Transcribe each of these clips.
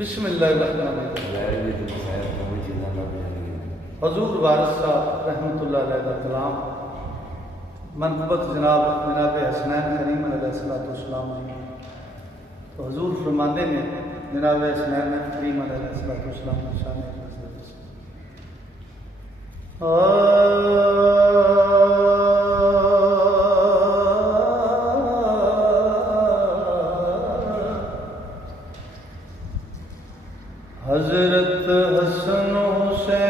बिस्मिल्लाहिर्रहमानिर्रहीम। हजूर वारिस साहब रहमतुल्लाह अलैह का कलाम मनक़बत जनाब जनाब हसनैन करीम अलैहिस्सलाम जी। तो हजूर फरमाते हैं जनाब हसनैन करीम अलैहिस्सलाम शान हजरत हसन हुसैन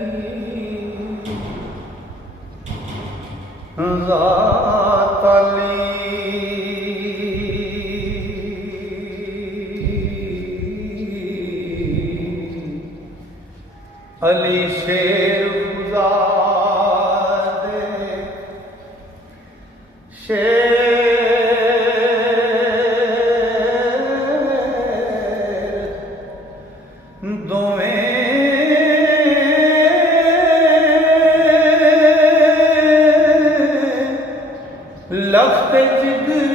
दी ज़ात अली शेर गुज़ार शेर लफ्ज़ जिगर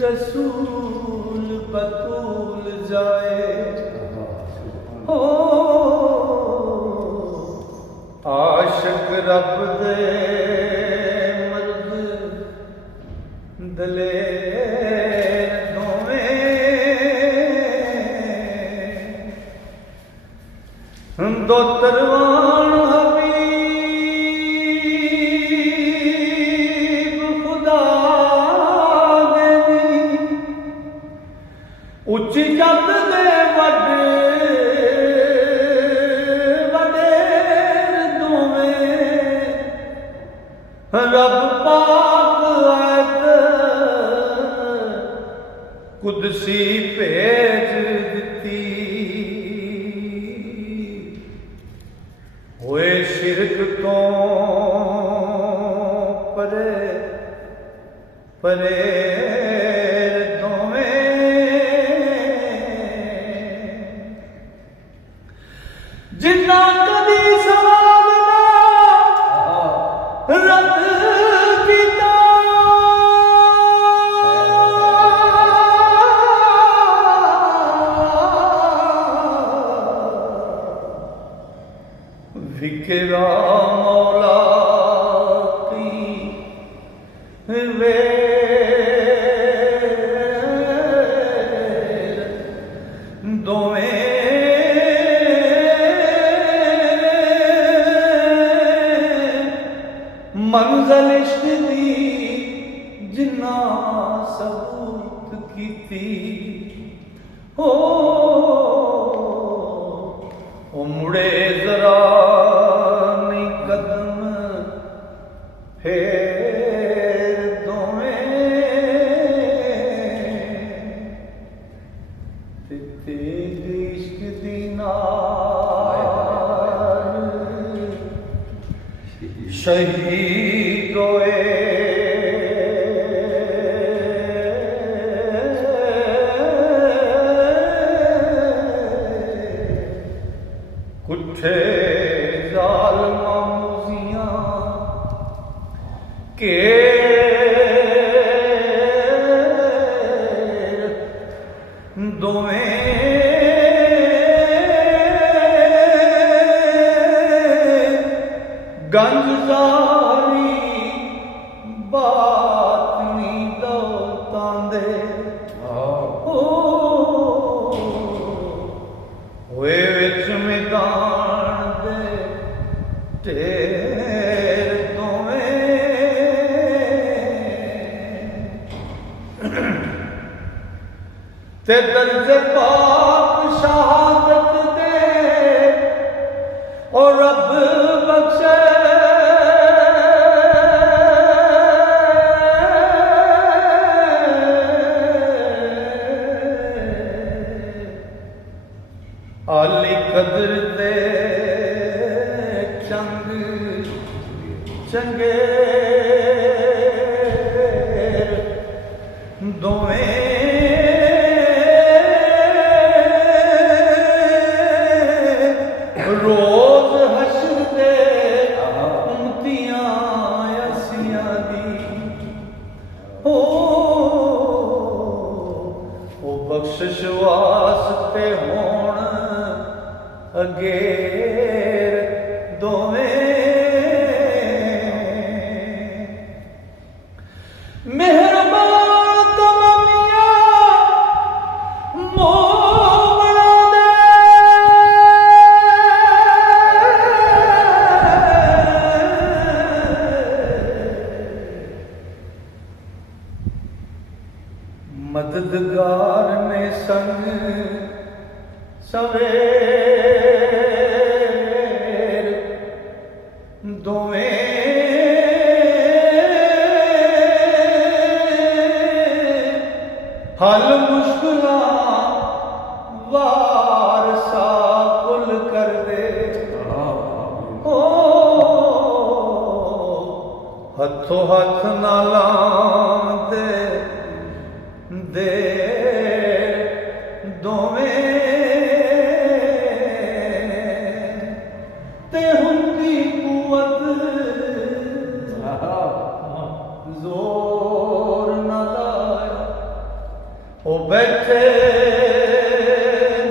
रसूल बतूल जाए हो आशिक रब दे मर्द दलेर दोवें दो तरवान उच्ची जग दे वडेर दोवें रब पाक आयत कुदसी भेज दिती होए शिरक तो परे परे जिन्ना कदी सवाल ना रद कीता विकरा मौला की वे दोवें मंज़िल इश्क दी जिन्ना सबूत कीती हो मुड़े जरा नहीं कदम फेर दोवें तेज इश्क दी नाल शहीद होए कुठे ज़ालिमा मूज़ियां के दोवें गंजदारी बातनी दौलतां दे होए विच मैदान दे ढेर दोवें ते दर्जे पाक शहादत दे और रब बख्शे आली कदर दे चंग चंगे दोवें रोज हश्र दे उम्मतियां असियां दी हो बख्शिश वास्ते होण अगेर दोवें मेहरबान तमनिया मोमना दे मददगार ने संग सवेर दोवें हल मुश्किला वार सा कुल कर दे ओ हथों हथ ना लांदे दे दोवें ते हुंदी कुवत जोर न लाया ओ बैठे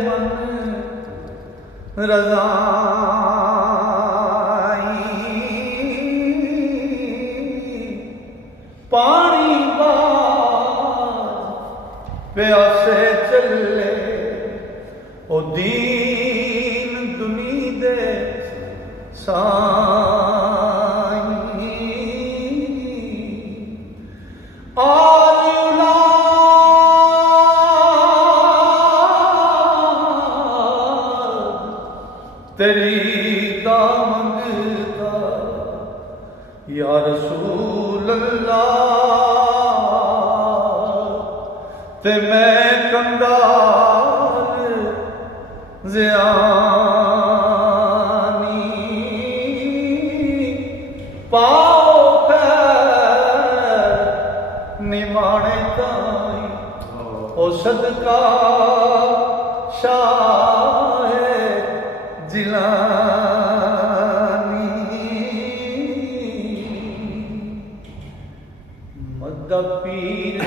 मन रज़ाई पानी प्यासे चले ओ दीन दुनी दे साईं आल औलाद तेरी दामंगता या रसूल अल्लाह ते मैं कंगाल ज़ियानी पाओ खैर निमाणे ताई ओ सदका शाह जिलानी मद पीर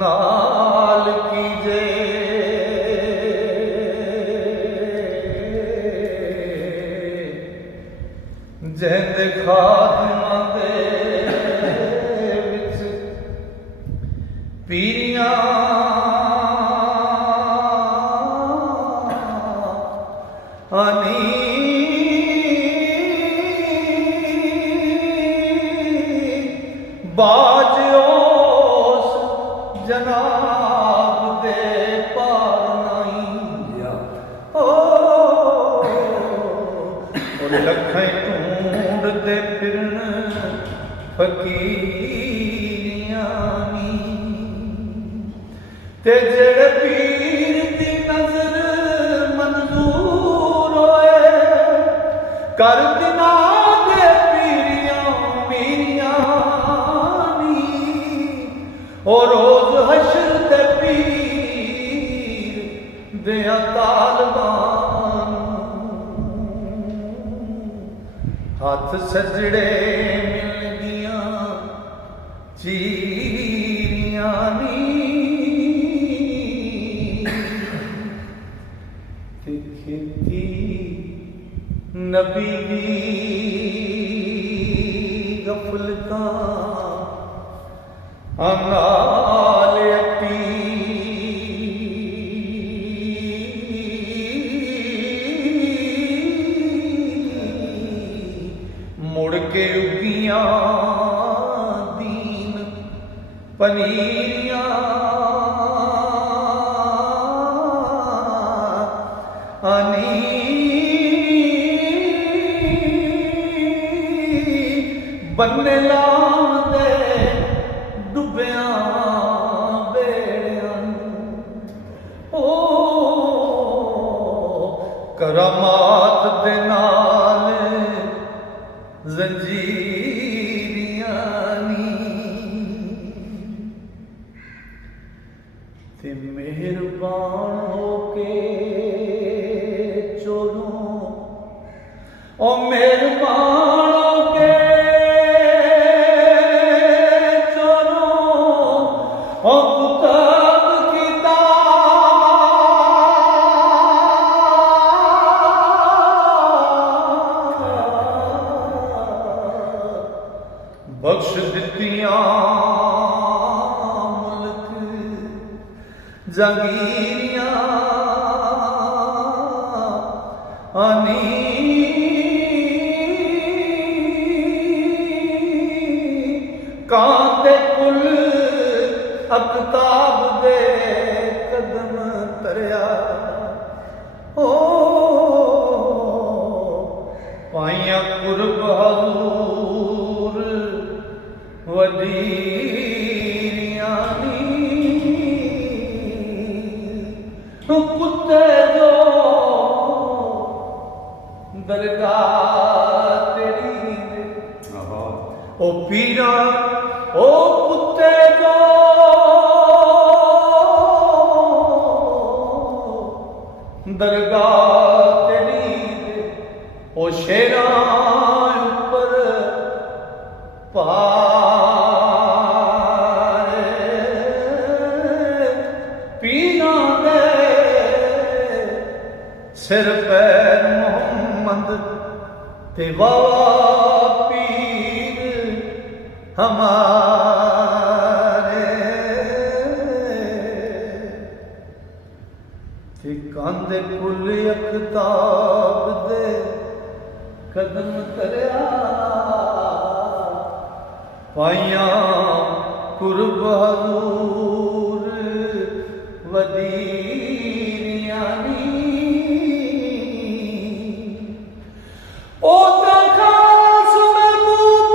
नाल कीजे जैंद खात्मा दे विच पीरियां आनी बाज जनाब दे पार नहीं ओ लखें ढूंढ दे फिरन फकीरियानी ते जेड़े पीर दी नजर मंजूर होए कर दिना दे पीरियां मीरियानी और रोज हशर ते पीर दिया तालबान हाथ सजड़े मिल गया चीरियानी ते खेती नबी दी गफलता अनाल अटी मुड़ के उगियां दीन पनीरियां आनी बन्ने लांदे डुबिया बेड़ियां ओ करामात दे नाल जंजीरियां नी ते मेहरबान होके चोरों ओ मेहरबान होके बख्श दित्तियां मुल्क जागीरियां आनी कांते कुल अकताब दे कदम तरया ओ पाइया कुर्ब हजूर वदीरियानी कुत्ते जो दरगाह तेरी ओ पीरा ओ कुत्ते जो दरगाह तेरी ओ शेरा ऊपर पारे पीना दे सिर पैर मोहम्मद ते वावा पीर हमारे कि कांदे कुल अकताब दे कदम तरया पाइया कुर्ब हजूर वदीरियानी ओ खास महबूब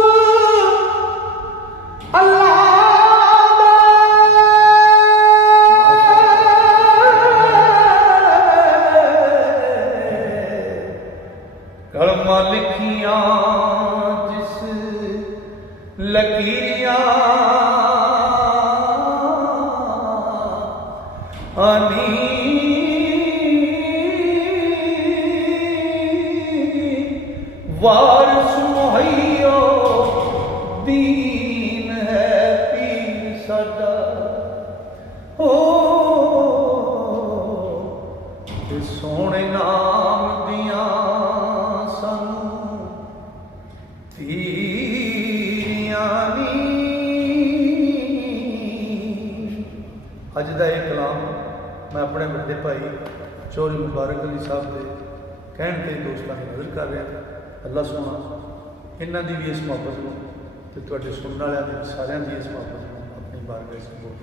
अल्लाह कलमा लिखियां जिस लकीरियां आनी वारिस मुहैया दीन है पीर साडा ओ ते सोने नाम दियां अज का यह कलाम मैं अपने बड़े भाई चौधरी मुबारक अली साहब के कहण ते दोस्तों की नज़र कर रहा। अल्लाह सोना इन्हों की भी इस मोहब्बत को सुनने वाले सारे की इस मोहब्बत को अपनी बारगाह से बोल